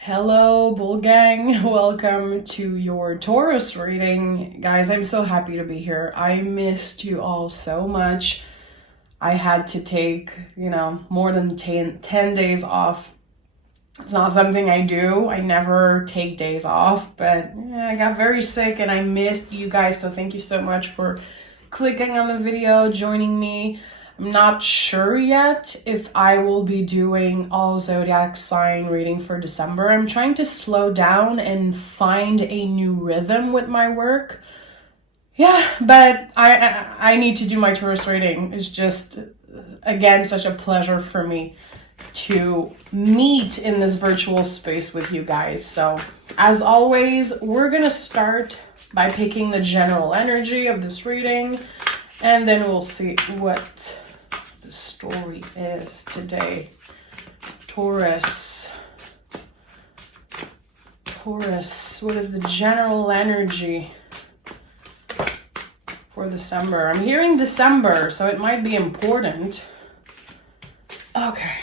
Hello, Bull Gang. Welcome to your Taurus reading. Guys, I'm so happy to be here. I missed you all so much. I had to take, more than 10 days off. It's not something I do. I never take days off, but I got very sick and I missed you guys. So thank you so much for clicking on the video, joining me. I'm not sure yet if I will be doing all zodiac sign reading for December. I'm trying to slow down and find a new rhythm with my work. Yeah, but I need to do my Taurus reading. It's just, again, such a pleasure for me to meet in this virtual space with you guys. So, as always, we're gonna start by picking the general energy of this reading, and then we'll see what the story is today. Taurus, what is the general energy for December? I'm hearing December, so it might be important. Okay.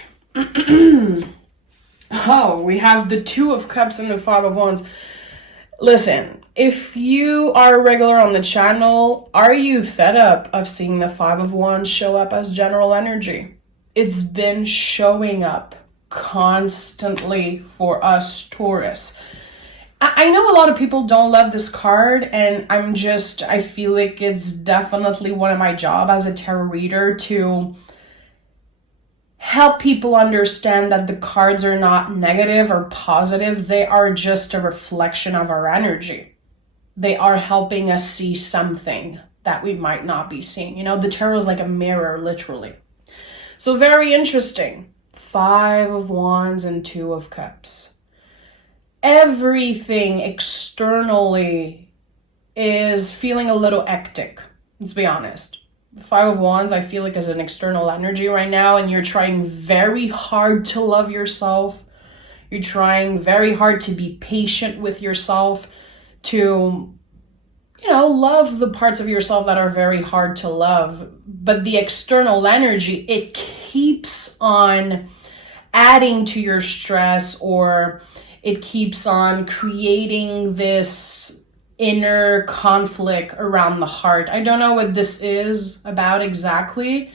Oh, we have the Two of Cups and the Five of Wands. Listen, if you are a regular on the channel, are you fed up of seeing the Five of Wands show up as general energy? It's been showing up constantly for us Taurus. I know a lot of people don't love this card, and I feel like it's definitely one of my job as a tarot reader to help people understand that the cards are not negative or positive. They are just a reflection of our energy. They are helping us see something that we might not be seeing. The tarot is like a mirror, literally. So very interesting. Five of Wands and Two of Cups. Everything externally is feeling a little hectic, let's be honest. The Five of Wands, I feel like, is an external energy right now, and you're trying very hard to love yourself. You're trying very hard to be patient with yourself, to, love the parts of yourself that are very hard to love. But the external energy, it keeps on adding to your stress, or it keeps on creating this inner conflict around the heart. I don't know what this is about exactly.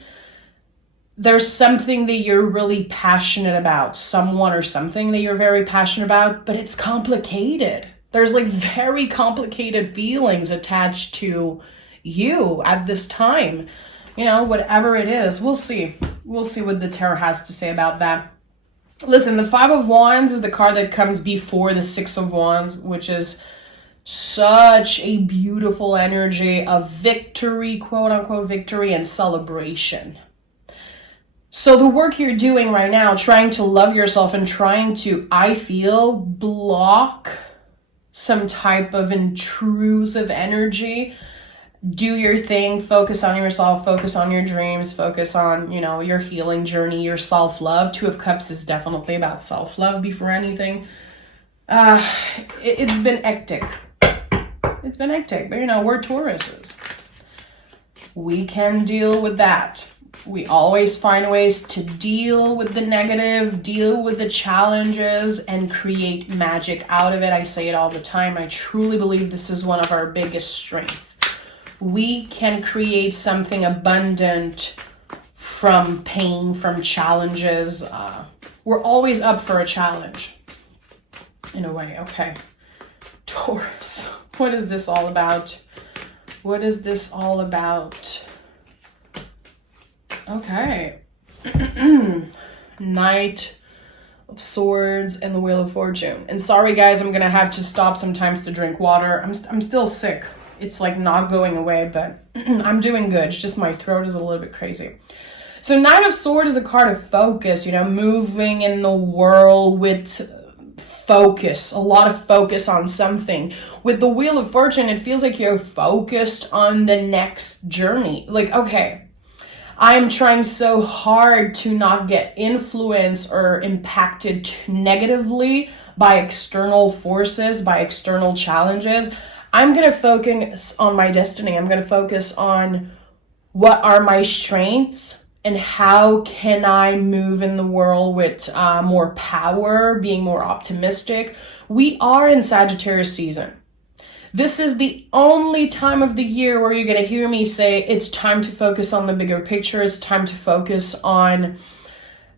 There's something that you're really passionate about, someone or something that you're very passionate about, but it's complicated. There's very complicated feelings attached to you at this time. Whatever it is, we'll see. We'll see what the tarot has to say about that. Listen, the Five of Wands is the card that comes before the Six of Wands, which is such a beautiful energy of victory, quote unquote victory, and celebration. So the work you're doing right now, trying to love yourself and trying to, I feel, block some type of intrusive energy. Do your thing, focus on yourself, focus on your dreams, focus on, your healing journey, your self-love. Two of Cups is definitely about self-love before anything. It's been hectic. It's been hectic, but we're Tauruses. We can deal with that. We always find ways to deal with the negative, deal with the challenges, and create magic out of it. I say it all the time. I truly believe this is one of our biggest strengths. We can create something abundant from pain, from challenges. We're always up for a challenge, in a way. Okay. Taurus. What is this all about? What is this all about? Okay. Knight of Swords and the Wheel of Fortune. And sorry guys, I'm gonna have to stop sometimes to drink water. I'm still sick. It's not going away, but I'm doing good. It's just my throat is a little bit crazy. So Knight of Swords is a card of focus, moving in the world with focus, a lot of focus on something. With the Wheel of Fortune, it feels like you're focused on the next journey. Okay, I'm trying so hard to not get influenced or impacted negatively by external forces, by external challenges. I'm going to focus on my destiny. I'm going to focus on what are my strengths and how can I move in the world with more power, being more optimistic. We are in Sagittarius season. This is the only time of the year where you're going to hear me say it's time to focus on the bigger picture. It's time to focus on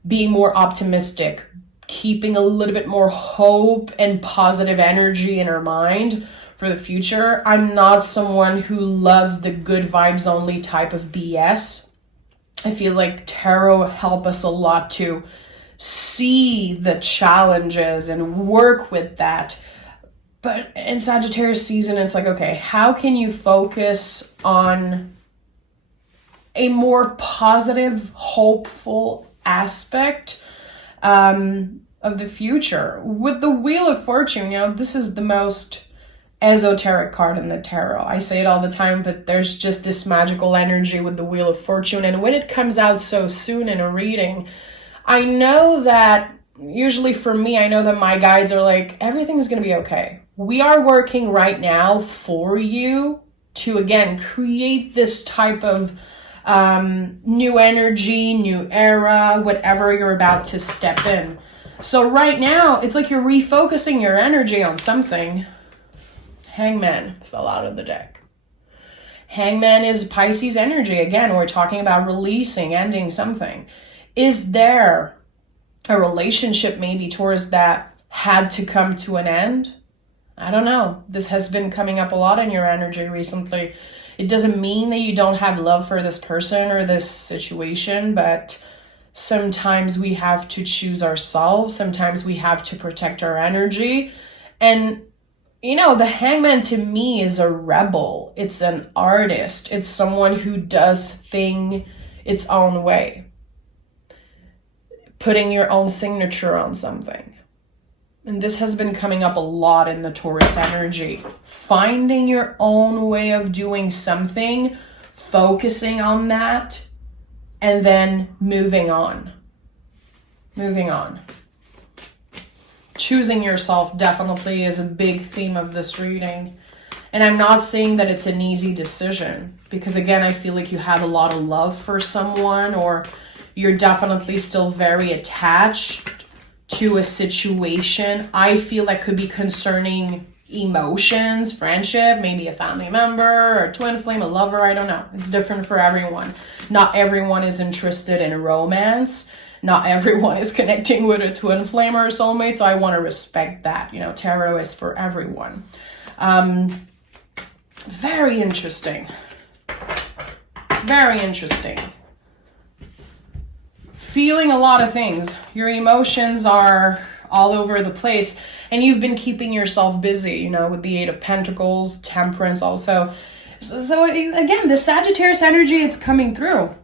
being more optimistic, keeping a little bit more hope and positive energy in our mind for the future. I'm not someone who loves the good vibes only type of BS. I feel like tarot help us a lot to see the challenges and work with that. But in Sagittarius season, it's like, okay, how can you focus on a more positive, hopeful aspect of the future? With the Wheel of Fortune, this is the most esoteric card in the tarot. I say it all the time, but there's just this magical energy with the Wheel of Fortune. And when it comes out so soon in a reading, I know that, usually for me, I know that my guides are like, everything's going to be okay. We are working right now for you to, again, create this type of new energy, new era, whatever you're about to step in. So right now, it's like you're refocusing your energy on something. Hangman fell out of the deck. Hangman is Pisces energy. Again, we're talking about releasing, ending something. Is there a relationship maybe towards that had to come to an end? I don't know. This has been coming up a lot in your energy recently. It doesn't mean that you don't have love for this person or this situation, but sometimes we have to choose ourselves. Sometimes we have to protect our energy. And the Hangman to me is a rebel. It's an artist. It's someone who does things its own way. Putting your own signature on something. And this has been coming up a lot in the Taurus energy. Finding your own way of doing something, focusing on that, and then moving on. Moving on. Choosing yourself definitely is a big theme of this reading. And I'm not saying that it's an easy decision, because again, I feel like you have a lot of love for someone, or you're definitely still very attached to a situation. I feel that could be concerning emotions, friendship, maybe a family member, or twin flame, a lover, I don't know. It's different for everyone. Not everyone is interested in romance. Not everyone is connecting with a twin flame or a soulmate, so I want to respect that. Tarot is for everyone. Very interesting. Very interesting. Feeling a lot of things. Your emotions are all over the place, and you've been keeping yourself busy, with the Eight of Pentacles, Temperance also. So again, the Sagittarius energy, it's coming through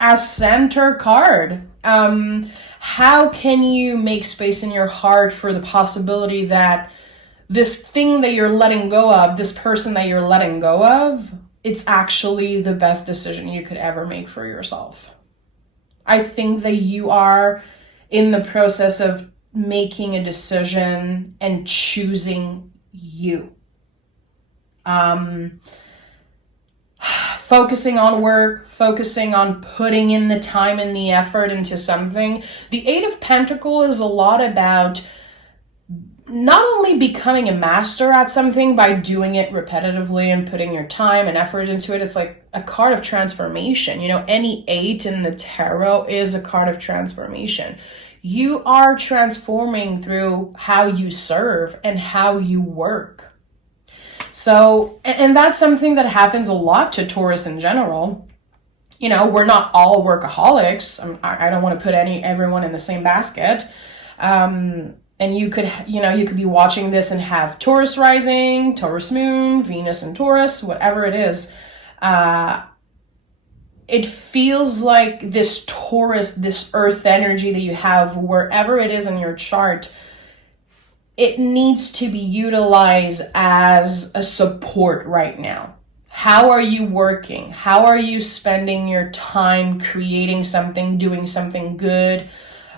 as center card. How can you make space in your heart for the possibility that this thing that you're letting go of, this person that you're letting go of, it's actually the best decision you could ever make for yourself? I think that you are in the process of making a decision and choosing you. Focusing on work, focusing on putting in the time and the effort into something. The Eight of Pentacles is a lot about not only becoming a master at something by doing it repetitively and putting your time and effort into it. It's like a card of transformation. Any 8 in the tarot is a card of transformation. You are transforming through how you serve and how you work. So, and that's something that happens a lot to Taurus in general. We're not all workaholics. I don't want to put everyone in the same basket. And you could be watching this and have Taurus rising, Taurus moon, Venus and Taurus, whatever it is. It feels like this Taurus, this earth energy that you have wherever it is in your chart, it needs to be utilized as a support right now. How are you working? How are you spending your time creating something, doing something good,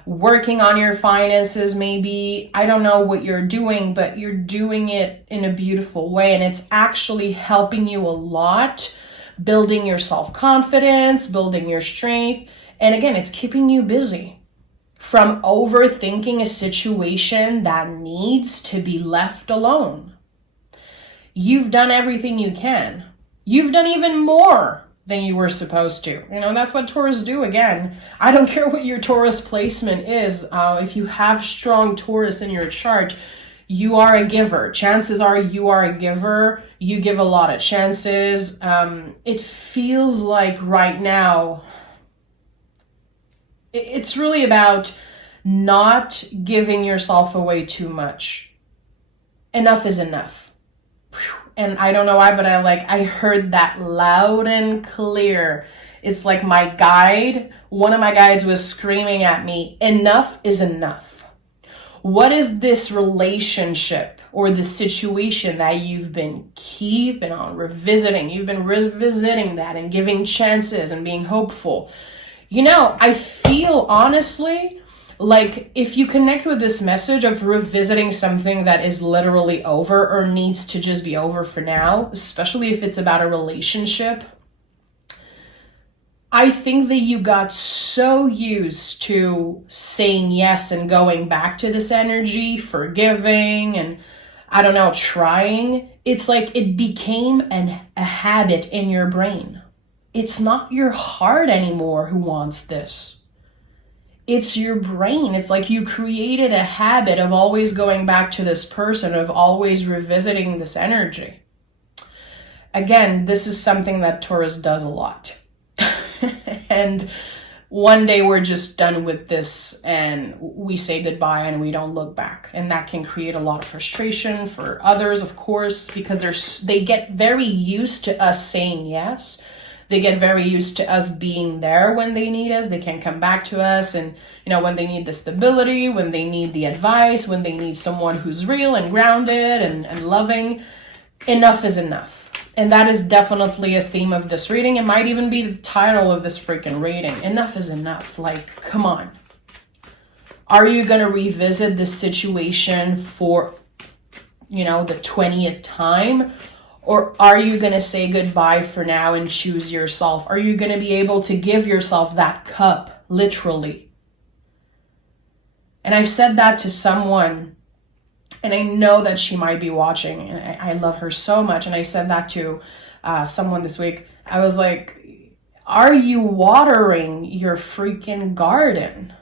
working on your finances maybe? I don't know what you're doing, but you're doing it in a beautiful way, and it's actually helping you a lot, building your self-confidence, building your strength, And again, it's keeping you busy from overthinking a situation that needs to be left alone. You've done everything you can. You've done even more than you were supposed to. That's what Taurus do. Again, I don't care what your Taurus placement is. If you have strong Taurus in your chart, you are a giver. Chances are you are a giver. You give a lot of chances. It feels like right now, it's really about not giving yourself away too much. Enough is enough. And I don't know why, but I heard that loud and clear. It's like my guide, one of my guides was screaming at me, enough is enough. What is this relationship or the situation that you've been keeping on revisiting? You've been revisiting that and giving chances and being hopeful. I feel honestly like if you connect with this message of revisiting something that is literally over or needs to just be over for now, especially if it's about a relationship, I think that you got so used to saying yes and going back to this energy, forgiving and trying. It's like it became a habit in your brain. It's not your heart anymore who wants this. It's your brain. It's like you created a habit of always going back to this person, of always revisiting this energy. Again, this is something that Taurus does a lot. And one day we're just done with this and we say goodbye and we don't look back. And that can create a lot of frustration for others, of course, because they get very used to us saying yes. They get very used to us being there when they need us. They can come back to us and, when they need the stability, when they need the advice, when they need someone who's real and grounded and loving. Enough is enough. And that is definitely a theme of this reading. It might even be the title of this freaking reading. Enough is enough. Come on. Are you going to revisit this situation for, the 20th time? Or are you going to say goodbye for now and choose yourself? Are you going to be able to give yourself that cup, literally? And I've said that to someone, and I know that she might be watching, and I love her so much. And I said that to someone this week. I was like, are you watering your freaking garden?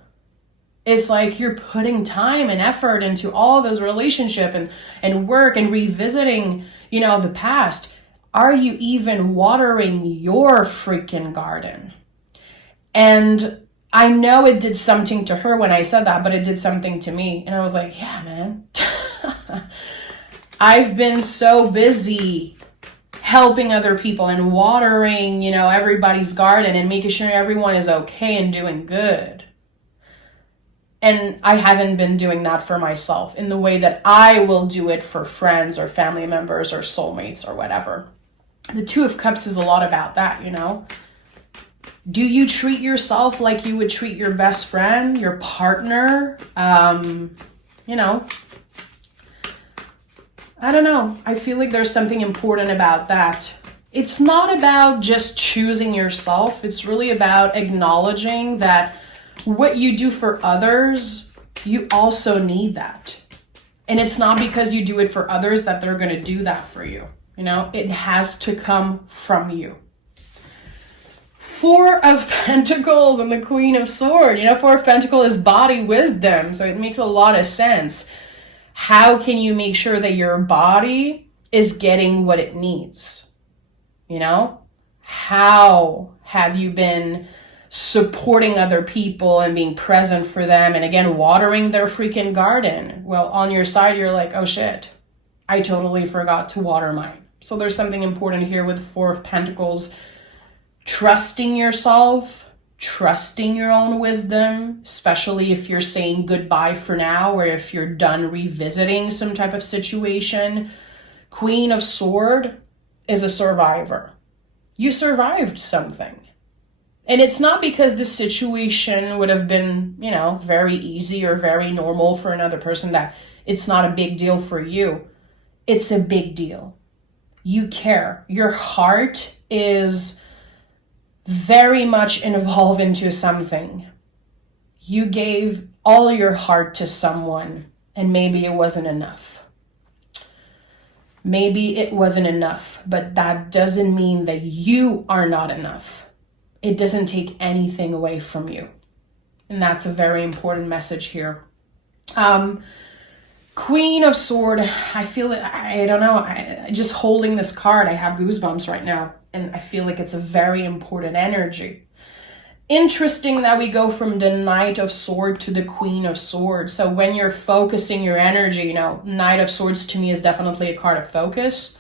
It's like you're putting time and effort into all those relationships and work and revisiting, the past. Are you even watering your freaking garden? And I know it did something to her when I said that, but it did something to me. And I was like, yeah, man. I've been so busy helping other people and watering, everybody's garden and making sure everyone is okay and doing good. And I haven't been doing that for myself in the way that I will do it for friends or family members or soulmates or whatever. The Two of Cups is a lot about that, Do you treat yourself like you would treat your best friend, your partner? I don't know. I feel like there's something important about that. It's not about just choosing yourself. It's really about acknowledging that what you do for others, you also need that. And it's not because you do it for others that they're going to do that for you. It has to come from you. Four of Pentacles and the Queen of Swords. Four of Pentacles is body wisdom. So it makes a lot of sense. How can you make sure that your body is getting what it needs? How have you been supporting other people and being present for them and again watering their freaking garden? Well, on your side you're like, oh shit, I totally forgot to water mine. So there's something important here with Four of Pentacles. Trusting yourself, trusting your own wisdom, especially if you're saying goodbye for now or if you're done revisiting some type of situation. Queen of Swords is a survivor. You survived something. And it's not because the situation would have been, very easy or very normal for another person that it's not a big deal for you. It's a big deal. You care. Your heart is very much involved into something. You gave all your heart to someone, and maybe it wasn't enough. Maybe it wasn't enough, but that doesn't mean that you are not enough. It doesn't take anything away from you. And that's a very important message here. Queen of Sword, I feel it, I don't know, just holding this card, I have goosebumps right now. And I feel like it's a very important energy. Interesting that we go from the Knight of Swords to the Queen of Swords. So when you're focusing your energy, Knight of Swords to me is definitely a card of focus.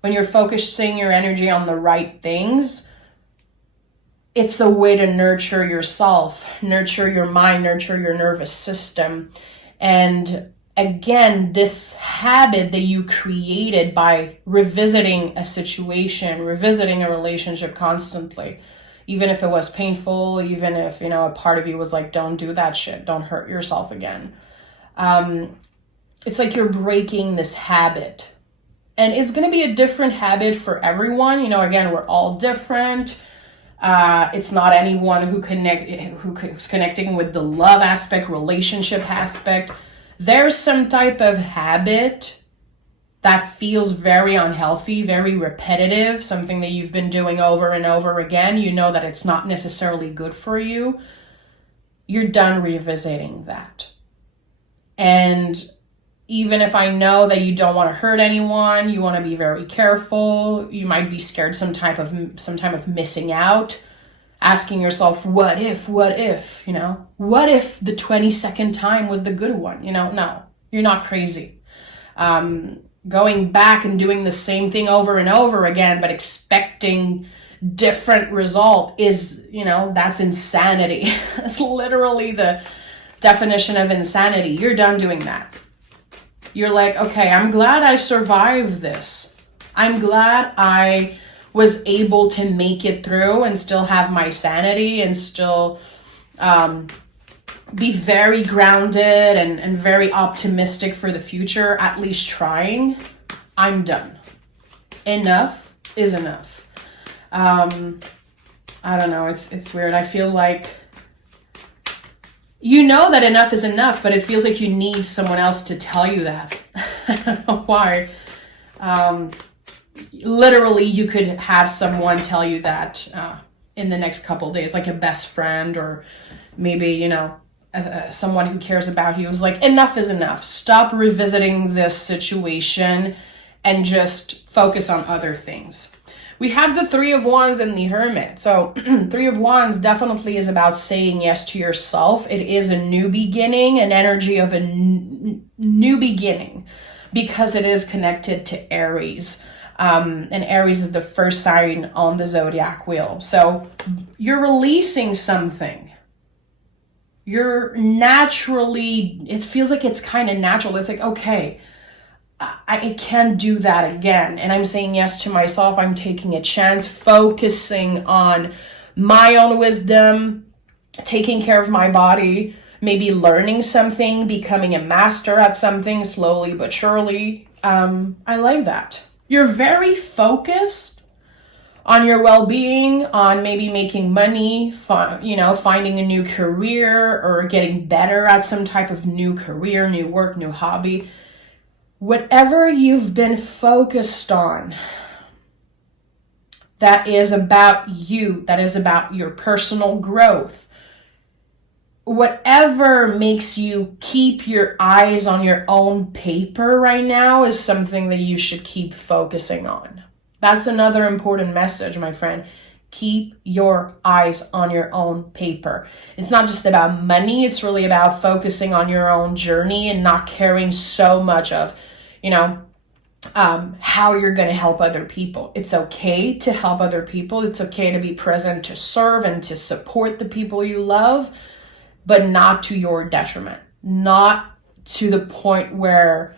When you're focusing your energy on the right things, it's a way to nurture yourself, nurture your mind, nurture your nervous system. And again, this habit that you created by revisiting a situation, revisiting a relationship constantly, even if it was painful, even if, a part of you was like, don't do that shit, don't hurt yourself again. It's like you're breaking this habit. And it's going to be a different habit for everyone. Again, we're all different. It's not anyone who's connecting with the love aspect, relationship aspect. There's some type of habit that feels very unhealthy, very repetitive, something that you've been doing over and over again. You know that it's not necessarily good for you. You're done revisiting that. And even if I know that you don't want to hurt anyone, you want to be very careful, you might be scared some time of missing out, asking yourself, what if, what if the 22nd time was the good one? No, you're not crazy. Going back and doing the same thing over and over again, but expecting different result is, that's insanity. That's literally the definition of insanity. You're done doing that. You're like, okay, I'm glad I survived this. I'm glad I was able to make it through and still have my sanity and still be very grounded and very optimistic for the future, at least trying. I'm done. Enough is enough. I don't know, it's weird. I feel like that enough is enough, but it feels like you need someone else to tell you that. I don't know why. Literally, you could have someone tell you that in the next couple of days, like a best friend or maybe, someone who cares about you is like, enough is enough. Stop revisiting this situation and just focus on other things. We have the Three of Wands and the Hermit. So Three of Wands definitely is about saying yes to yourself. It is a new beginning, an energy of a new beginning, because it is connected to Aries. And Aries is the first sign on the zodiac wheel. So you're releasing something. You're naturally, it feels like it's kind of natural. It's like, okay, I can't do that again. And I'm saying yes to myself. I'm taking a chance, focusing on my own wisdom, taking care of my body, maybe learning something, becoming a master at something slowly but surely. I like that. You're very focused on your well-being, on maybe making money, finding a new career or getting better at some type of new career, new work, new hobby. Whatever you've been focused on, that is about you, that is about your personal growth. Whatever makes you keep your eyes on your own paper right now is something that you should keep focusing on. That's another important message, my friend. Keep your eyes on your own paper. It's not just about money. It's really about focusing on your own journey and not caring so much of, how you're going to help other people. It's okay to help other people. It's okay to be present, to serve and to support the people you love, but not to your detriment. Not to the point where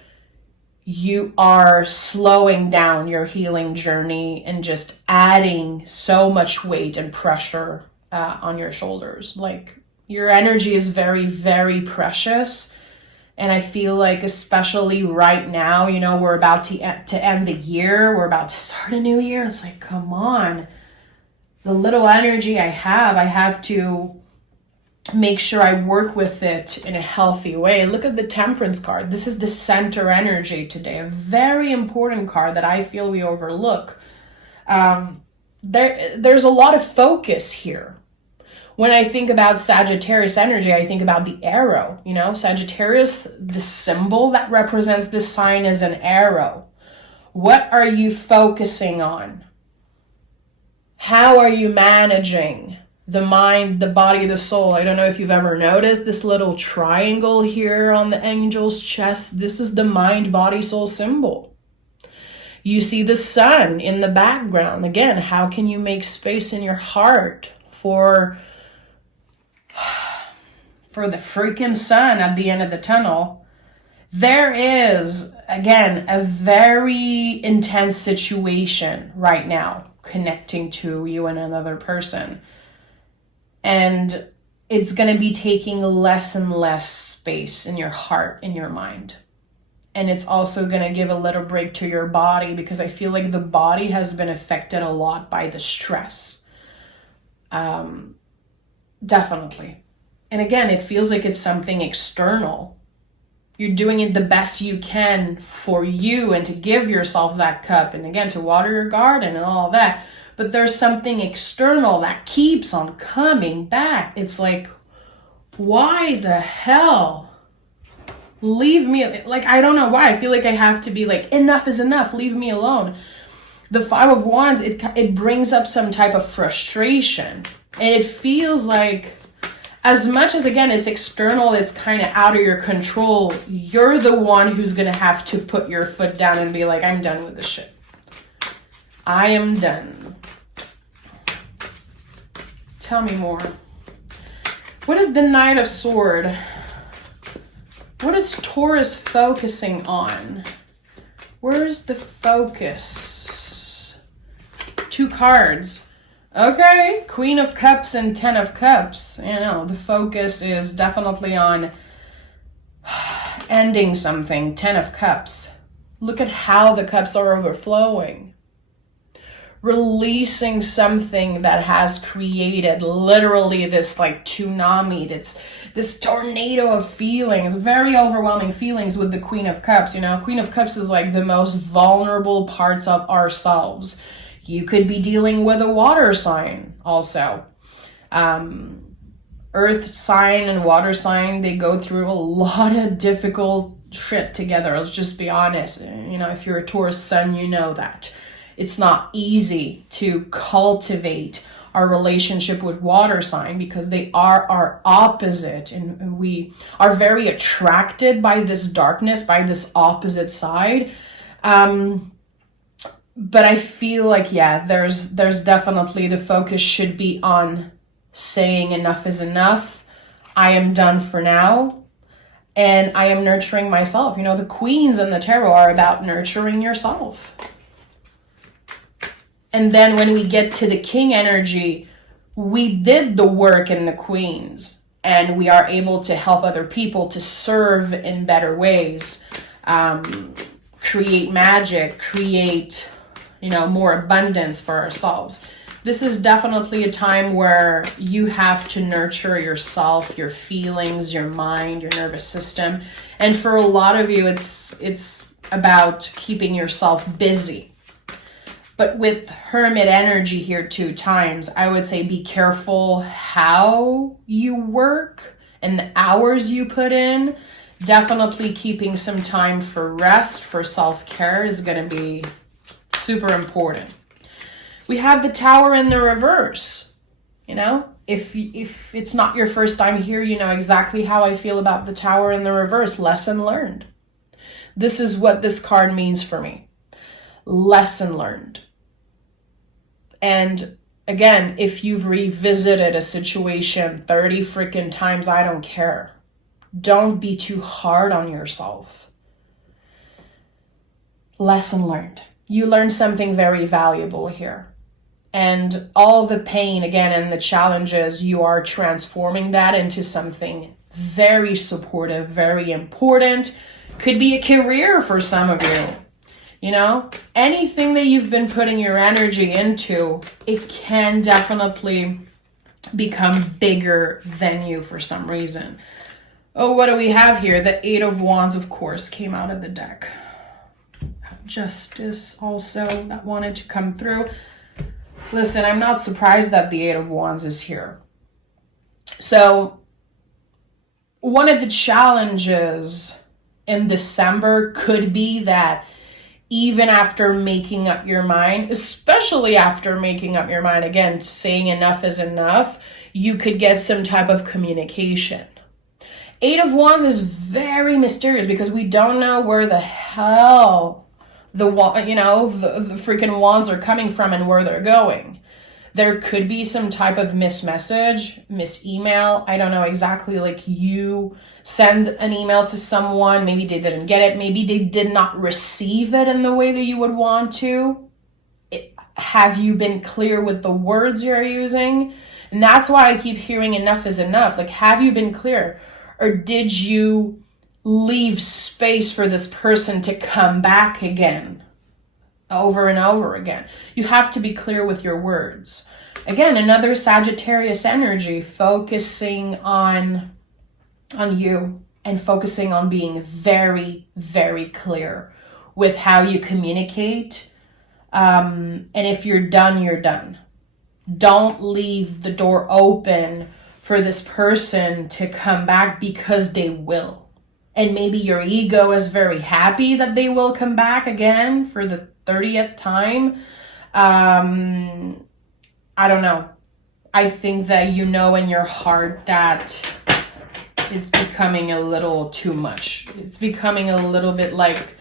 you are slowing down your healing journey and just adding so much weight and pressure on your shoulders. Like, your energy is very, very precious. And I feel like, especially right now, we're about to end the year. We're about to start a new year. It's like, come on. the little energy I have to make sure I work with it in a healthy way. Look at the Temperance card. This is the center energy today, a very important card that I feel we overlook. There's a lot of focus here. When I think about Sagittarius energy, I think about the arrow. You know, Sagittarius, the symbol that represents this sign is an arrow. What are you focusing on? How are you managing the mind, the body, the soul? I don't know if you've ever noticed this little triangle here on the angel's chest. This is the mind, body, soul symbol. You see the sun in the background. Again, how can you make space in your heart for the freaking sun at the end of the tunnel? There is, again, a very intense situation right now connecting to you and another person. And it's going to be taking less and less space in your heart, in your mind. And it's also going to give a little break to your body, because I feel like the body has been affected a lot by the stress. Definitely. And again, it feels like it's something external. You're doing it the best you can for you and to give yourself that cup. And again, to water your garden and all that. But there's something external that keeps on coming back. It's like, why the hell? Leave me, like, I don't know why. I feel like I have to be like, enough is enough, leave me alone. The Five of Wands, it brings up some type of frustration. And it feels like, as much as, again, it's external, it's kind of out of your control, you're the one who's going to have to put your foot down and be like, I'm done with this shit. I am done. Tell me more. What is the Knight of Swords? What is Taurus focusing on? Where's the focus? 2 cards. Okay, Queen of Cups and 10 of Cups. You know, the focus is definitely on ending something. 10 of Cups. Look at how the cups are overflowing. Releasing something that has created literally this like tsunami. It's this tornado of feelings, very overwhelming feelings with the Queen of Cups. You know, Queen of Cups is like the most vulnerable parts of ourselves. You could be dealing with a water sign also. Earth sign and water sign, they go through a lot of difficult shit together. Let's just be honest. You know, if you're a Taurus sun, you know that. It's not easy to cultivate our relationship with water sign because they are our opposite, and we are very attracted by this darkness, by this opposite side. But I feel like, yeah, there's definitely the focus should be on saying enough is enough. I am done for now. And I am nurturing myself. You know, the queens in the tarot are about nurturing yourself. And then when we get to the king energy, we did the work in the queens. And we are able to help other people to serve in better ways. Create magic, create, you know, more abundance for ourselves. This is definitely a time where you have to nurture yourself, your feelings, your mind, your nervous system. And for a lot of you, it's about keeping yourself busy. But with Hermit energy here 2 times, I would say be careful how you work and the hours you put in. Definitely keeping some time for rest, for self-care is going to be super important. We have the Tower in the reverse. You know, if it's not your first time here, you know exactly how I feel about the Tower in the reverse. Lesson learned. This is what this card means for me. Lesson learned. And again, if you've revisited a situation 30 freaking times, I don't care. Don't be too hard on yourself. Lesson learned. You learned something very valuable here. And all the pain, again, and the challenges, you are transforming that into something very supportive, very important. Could be a career for some of you. You know, anything that you've been putting your energy into, it can definitely become bigger than you for some reason. Oh, what do we have here? The Eight of Wands, of course, came out of the deck. Justice also that wanted to come through. Listen, I'm not surprised that the Eight of Wands is here. So one of the challenges in December could be that even after making up your mind, especially after making up your mind, again, saying enough is enough, you could get some type of communication. Eight of Wands is very mysterious because we don't know where the hell the freaking wands are coming from and where they're going. There could be some type of mismessage, email. I don't know exactly, like you send an email to someone, maybe they didn't get it, maybe they did not receive it in the way that you would want to. Have you been clear with the words you're using? And that's why I keep hearing enough is enough. Like, have you been clear? Or did you leave space for this person to come back again, over and over again? You have to be clear with your words. Again, another Sagittarius energy, focusing on you and focusing on being very, very clear with how you communicate. And if you're done, you're done. Don't leave the door open for this person to come back, because they will. And maybe your ego is very happy that they will come back again for the 30th time. I don't know. I think that you know in your heart that it's becoming a little too much. It's becoming a little bit like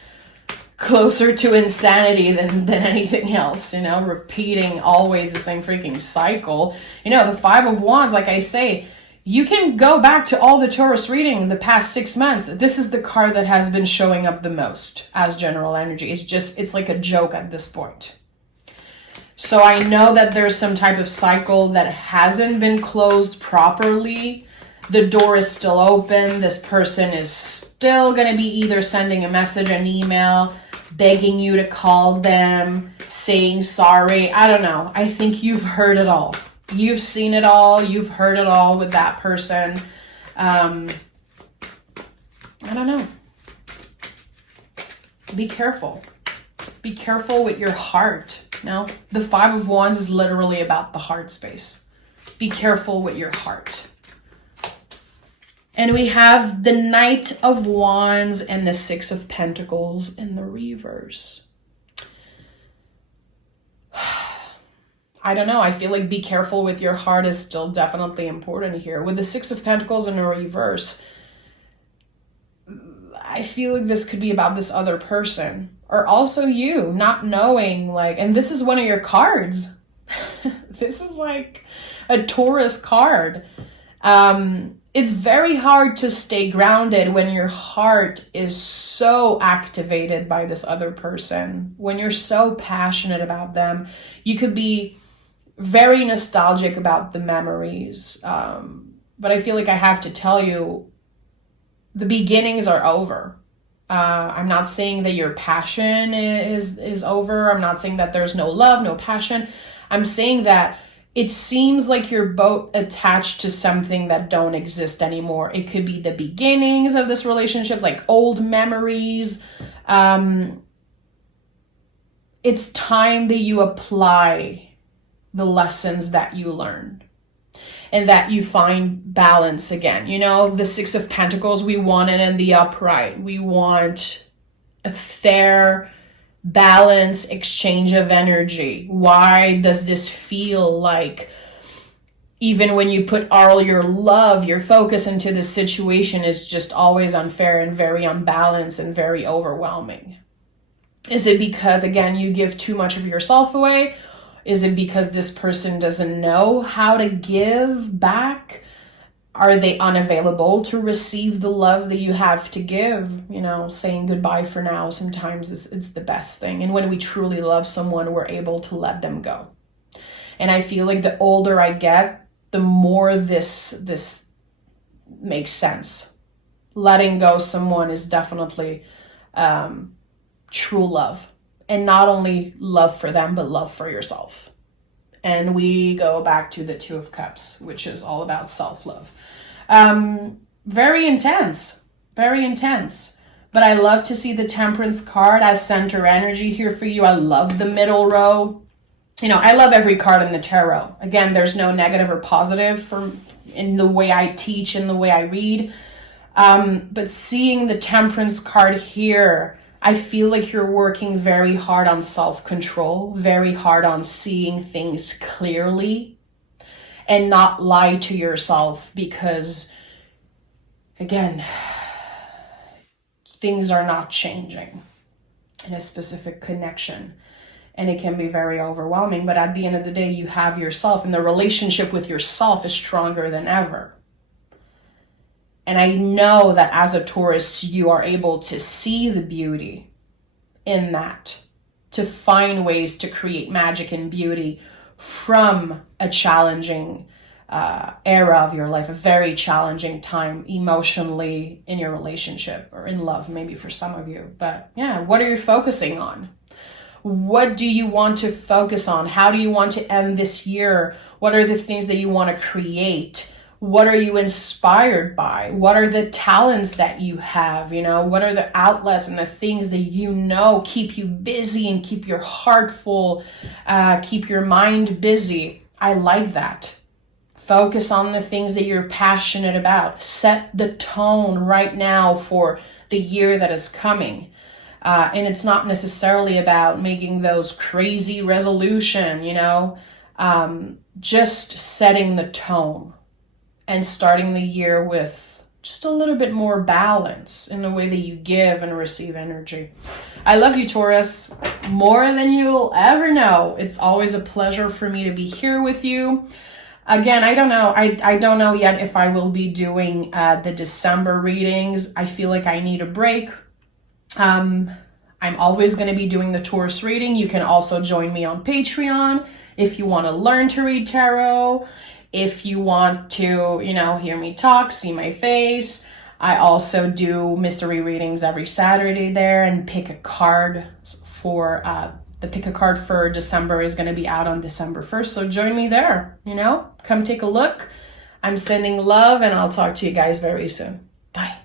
closer to insanity than anything else, you know, repeating always the same freaking cycle. You know, the Five of Wands, like I say, you can go back to all the Taurus reading the past 6 months. This is the card that has been showing up the most as general energy. It's like a joke at this point. So I know that there's some type of cycle that hasn't been closed properly. The door is still open. This person is still going to be either sending a message, an email, begging you to call them, saying sorry. I don't know. I think you've heard it all. You've seen it all. You've heard it all with that person. I don't know. Be careful. Be careful with your heart. No, the Five of Wands is literally about the heart space. Be careful with your heart. And we have the Knight of Wands and the Six of Pentacles in the reverse. I don't know. I feel like be careful with your heart is still definitely important here. With the Six of Pentacles in the reverse, I feel like this could be about this other person. Or also you not knowing, like, and this is one of your cards. This is like a Taurus card. It's very hard to stay grounded when your heart is so activated by this other person. When you're so passionate about them, you could be very nostalgic about the memories. But I feel like I have to tell you, the beginnings are over. I'm not saying that your passion is over. I'm not saying that there's no love, no passion. I'm saying that it seems like you're both attached to something that don't exist anymore. It could be the beginnings of this relationship, like old memories. It's time that you apply the lessons that you learned and that you find balance again. You know, the Six of Pentacles, we want it in the upright. We want a fair balance, exchange of energy. Why does this feel like even when you put all your love, your focus into this situation is just always unfair and very unbalanced and very overwhelming? Is it because, again, you give too much of yourself away? Is it because this person doesn't know how to give back? Are they unavailable to receive the love that you have to give? You know, saying goodbye for now sometimes it's the best thing. And when we truly love someone, we're able to let them go. And I feel like the older I get, the more this makes sense. Letting go someone is definitely true love. And not only love for them, but love for yourself. And we go back to the Two of Cups, which is all about self-love. Very intense, very intense. But I love to see the Temperance card as center energy here for you. I love the middle row. You know, I love every card in the tarot. Again, there's no negative or positive in the way I teach, in the way I read. But seeing the Temperance card here, I feel like you're working very hard on self-control, very hard on seeing things clearly and not lie to yourself because, again, things are not changing in a specific connection. And it can be very overwhelming. But at the end of the day, you have yourself, and the relationship with yourself is stronger than ever. And I know that as a Taurus, you are able to see the beauty in that, to find ways to create magic and beauty from a challenging era of your life, a very challenging time emotionally in your relationship or in love, maybe for some of you. But yeah, what are you focusing on? What do you want to focus on? How do you want to end this year? What are the things that you want to create? What are you inspired by? What are the talents that you have? You know, what are the outlets and the things that you know keep you busy and keep your heart full, keep your mind busy? I like that. Focus on the things that you're passionate about. Set the tone right now for the year that is coming. And it's not necessarily about making those crazy resolution, you know, just setting the tone and starting the year with just a little bit more balance in the way that you give and receive energy. I love you, Taurus, more than you'll ever know. It's always a pleasure for me to be here with you. Again, I don't know. I don't know yet if I will be doing the December readings. I feel like I need a break. I'm always going to be doing the Taurus reading. You can also join me on Patreon if you want to learn to read tarot. If you want to, you know, hear me talk, see my face. I also do mystery readings every Saturday there and pick a card for, the pick a card for December is going to be out on December 1st. So join me there, you know, come take a look. I'm sending love and I'll talk to you guys very soon. Bye.